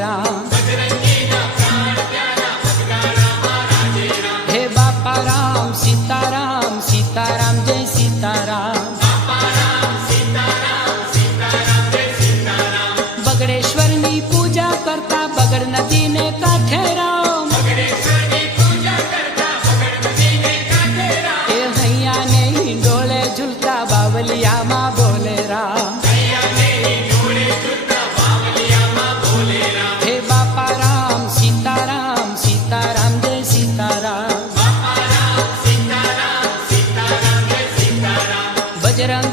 પ્યારા હે બાપા રામ, સીતારામ સીતારામ, જય સીતારામ. બગડેશ્વરની પૂજા કરતા બગડ નદીને કાંઠે રામ. હૈયાને ડોલે ઝૂલતા બાવલિયામાં Cerang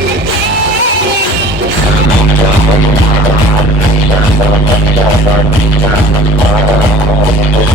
Thank you.